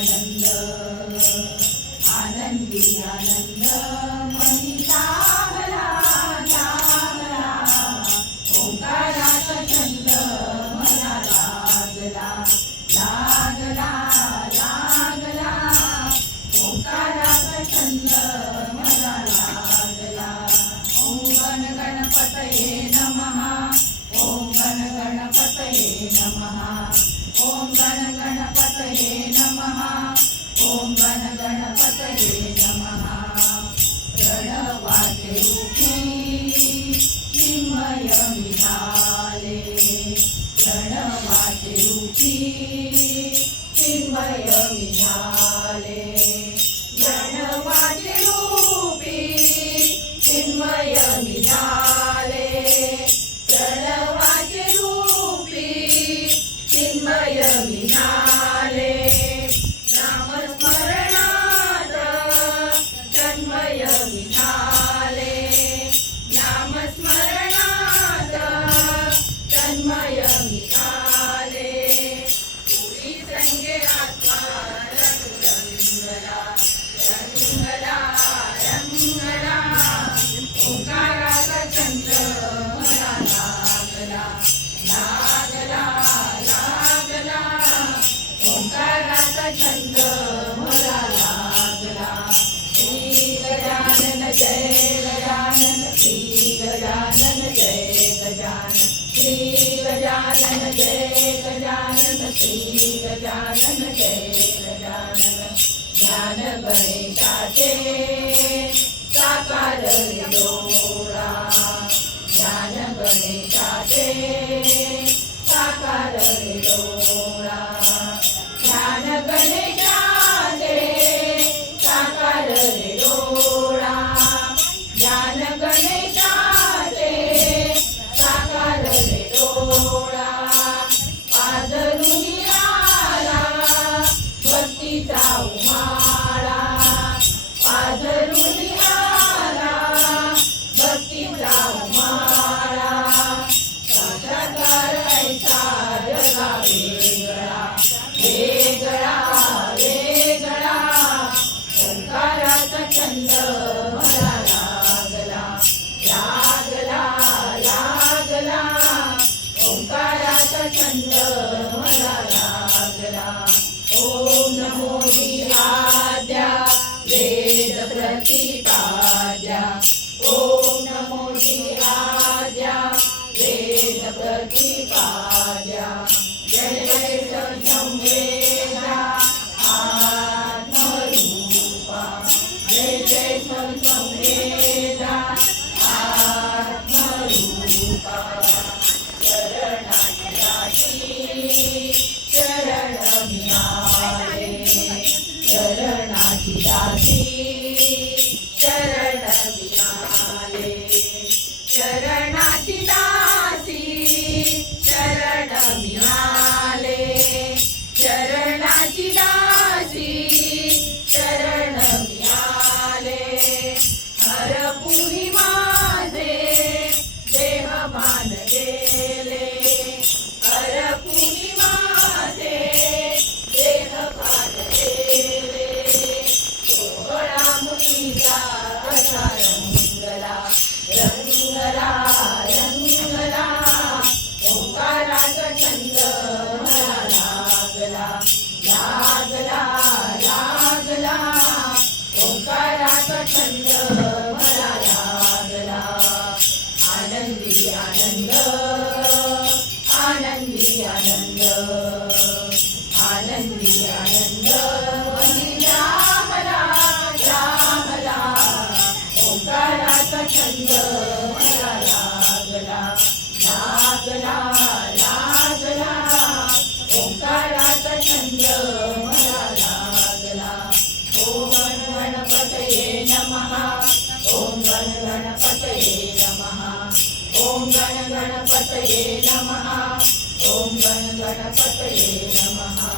आनंद आनंदी आनंद मनी लागला लागला ओंकाराचा छंद मला लागला लागला लागला ओंकाराचा छंद मला लागला ओम गण गणपतये नमः ओम गण गणपतये नमः ओम गण गणपतये नमः ओम गण गणपतये नमः प्रणवाचे रूपी चिन्मय निघाले प्रणवाचे रूपी चिन्मय निघाले प्रणवाचे रूपी चिन्मय निघाले प्रणवाचे रूपी चिन्मय निघाले नामस्मरणात तन्मय निघाले नामस्मरणात तन्मय निघाले पुरी संगे आत्मा रंगला रंगला रंगला ओंकाराचा छंद मला लागला लागला लागला ओंकाराचा छंद मला लागला श्री गजानन जय गजानन श्री गजानन जय गजानन श्री गजानन जय गजानन श्री गजानन जय गजानन ज्ञान गणेशाचे साकार डोळा ज्ञान गणेशाचे साकार डोळा ज्ञान गणेशाचे साकार डोळा ज्ञान गणेशाचे साकार डोळा पाजरुनी आला भक्तीचा उमाळा पाजरुनी आला भक्तीचा उमाळा साक्षात्कार ऐसा जगा वेगळा वेगळा वेगळा ओंकाराचा छंद मला लागला लागला लागला ओंकाराचा छंद मला लागला ओम नमो विराद्या वेद प्रतिपाद्या ओम नमो विराद्या वेद प्रतिपाद्या जय जय संवेदा आत्मरूपा जय जय संवेदा आत्मरूपा शरणाची दासी शरण मिळाले शरणाची दासी शरण मिळाले शरणाची दासी शरण मिळाले शरणाची दासी शरण मिळाले हरपुरी माझे देह मान गेले हरपुरी माझे देह मान गेले सोहळा मुलीचा असा रंगला रंगला रंगला ओंकाराचा छंद मला लागला लागला लागला ओंकाराचा छंद मला लागला आनंदी आनंद आनंदी आनंद आनंदी आनंद मनी लागला लागला ओंकाराचा छंद मला लागला लागला लागला ओंकाराचा छंद मला लागला ओम गणपतये नमः ओम गण गणपतये नमः ओम गण गणपतये नमः ओम गण गणपतये नमः